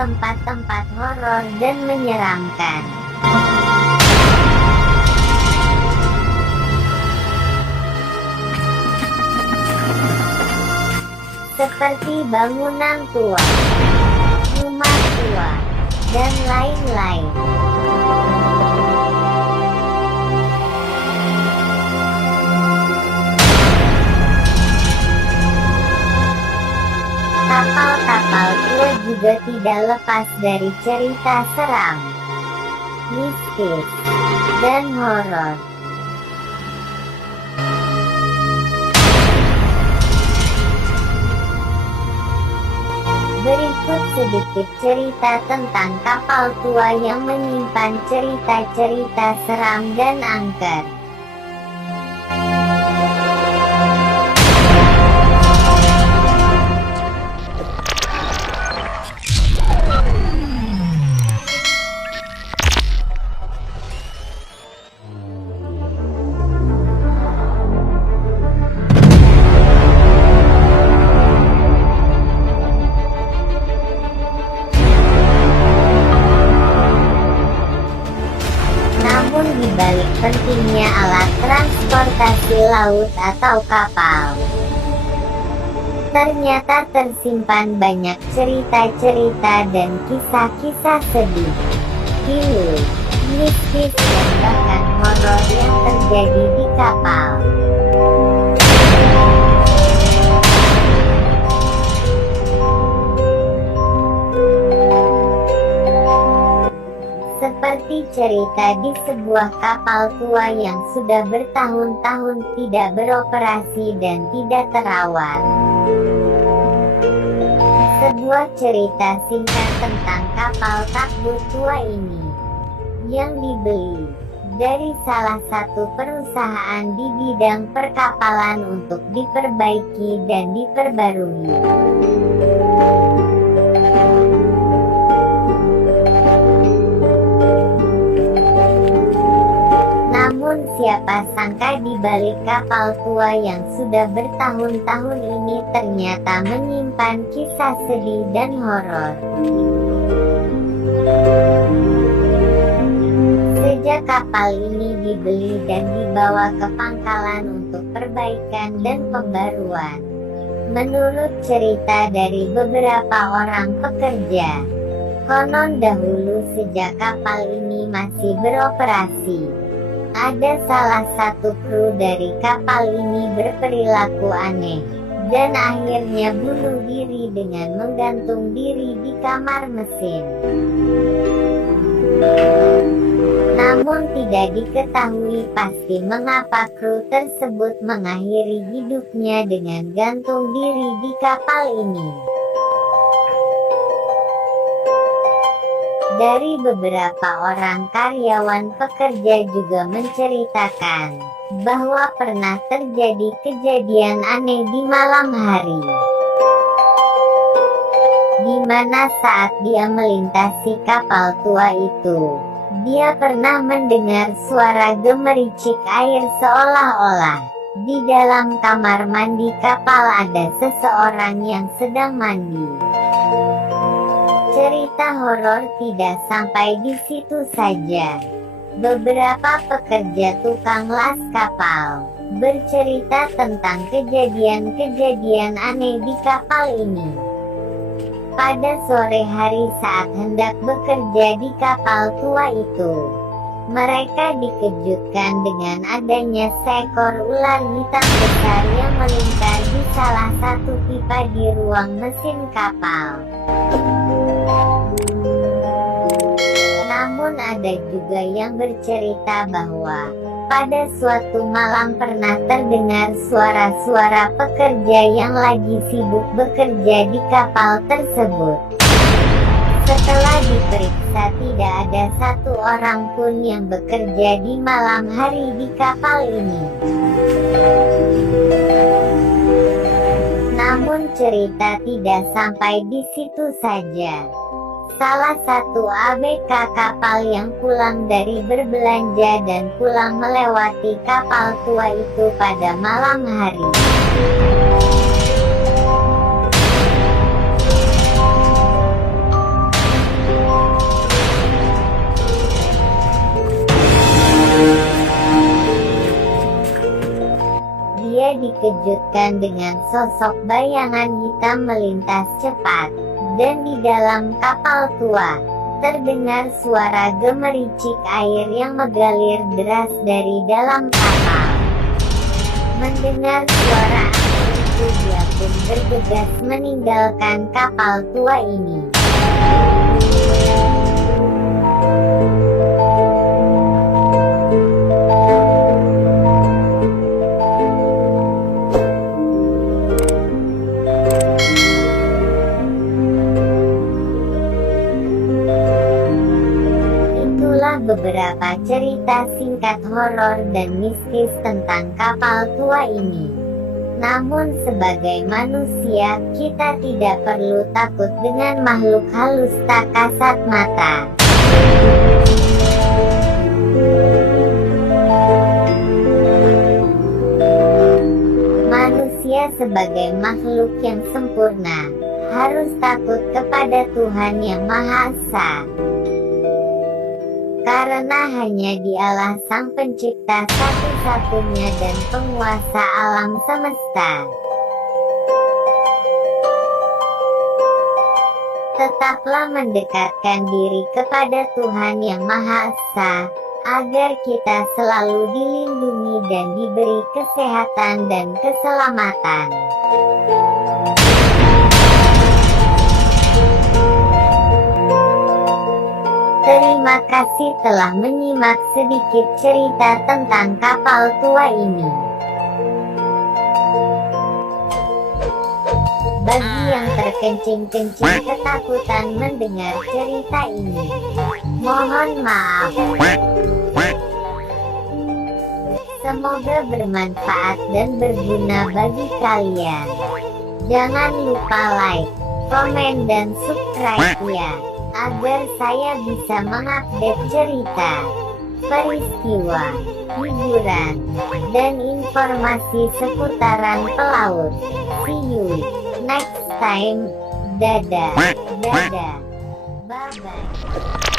tempat-tempat horor dan menyeramkan. Seperti bangunan tua, rumah tua, dan lain-lain. Kapal-kapal tua juga tidak lepas dari cerita seram, mistis, dan horor. Berikut sedikit cerita tentang kapal tua yang menyimpan cerita-cerita seram dan angker. Namun di balik pentingnya alat transportasi laut atau kapal, ternyata tersimpan banyak cerita-cerita dan kisah-kisah sedih, pilu, mistis dan bahkan horor yang terjadi di kapal. Seperti cerita di sebuah kapal tua yang sudah bertahun-tahun tidak beroperasi dan tidak terawat. Sebuah cerita singkat tentang kapal takbut tua ini, yang dibeli dari salah satu perusahaan di bidang perkapalan untuk diperbaiki dan diperbarui. Namun siapa sangka di balik kapal tua yang sudah bertahun-tahun ini ternyata menyimpan kisah sedih dan horor. Sejak kapal ini dibeli dan dibawa ke pangkalan untuk perbaikan dan pembaruan, menurut cerita dari beberapa orang pekerja, konon dahulu sejak kapal ini masih beroperasi, ada salah satu kru dari kapal ini berperilaku aneh, dan akhirnya bunuh diri dengan menggantung diri di kamar mesin. Namun tidak diketahui pasti mengapa kru tersebut mengakhiri hidupnya dengan gantung diri di kapal ini. Dari beberapa orang karyawan pekerja juga menceritakan bahwa pernah terjadi kejadian aneh di malam hari, di mana saat dia melintasi kapal tua itu, dia pernah mendengar suara gemericik air seolah-olah di dalam kamar mandi kapal ada seseorang yang sedang mandi. Cerita horor tidak sampai di situ saja. Beberapa pekerja tukang las kapal bercerita tentang kejadian-kejadian aneh di kapal ini. Pada sore hari saat hendak bekerja di kapal tua itu, mereka dikejutkan dengan adanya seekor ular hitam besar yang melingkar di salah satu pipa di ruang mesin kapal. Namun ada juga yang bercerita bahwa pada suatu malam pernah terdengar suara-suara pekerja yang lagi sibuk bekerja di kapal tersebut. Setelah diperiksa tidak ada satu orang pun yang bekerja di malam hari di kapal ini. Namun cerita tidak sampai di situ saja. Salah satu ABK kapal yang pulang dari berbelanja dan pulang melewati kapal tua itu pada malam hari. dikejutkan dengan sosok bayangan hitam melintas cepat, dan di dalam kapal tua, terdengar suara gemericik air yang mengalir deras dari dalam kapal. Mendengar suara air itu, dia pun bergegas meninggalkan kapal tua ini. Beberapa cerita singkat horor dan mistis tentang kapal tua ini. Namun sebagai manusia, kita tidak perlu takut dengan makhluk halus tak kasat mata. Manusia sebagai makhluk yang sempurna, harus takut kepada Tuhan Yang Maha Esa. Karena hanya Dialah Sang Pencipta satu-satunya dan penguasa alam semesta. Tetaplah mendekatkan diri kepada Tuhan Yang Maha Esa, agar kita selalu dilindungi dan diberi kesehatan dan keselamatan. Terima kasih telah menyimak sedikit cerita tentang kapal tua ini. Bagi yang terkencing-kencing ketakutan mendengar cerita ini, mohon maaf. Semoga bermanfaat dan berguna bagi kalian. Jangan lupa like, komen, dan subscribe ya, agar saya bisa mengupdate cerita, peristiwa, hiburan, dan informasi seputaran pelaut. See you next time. Dadah. Bye-bye.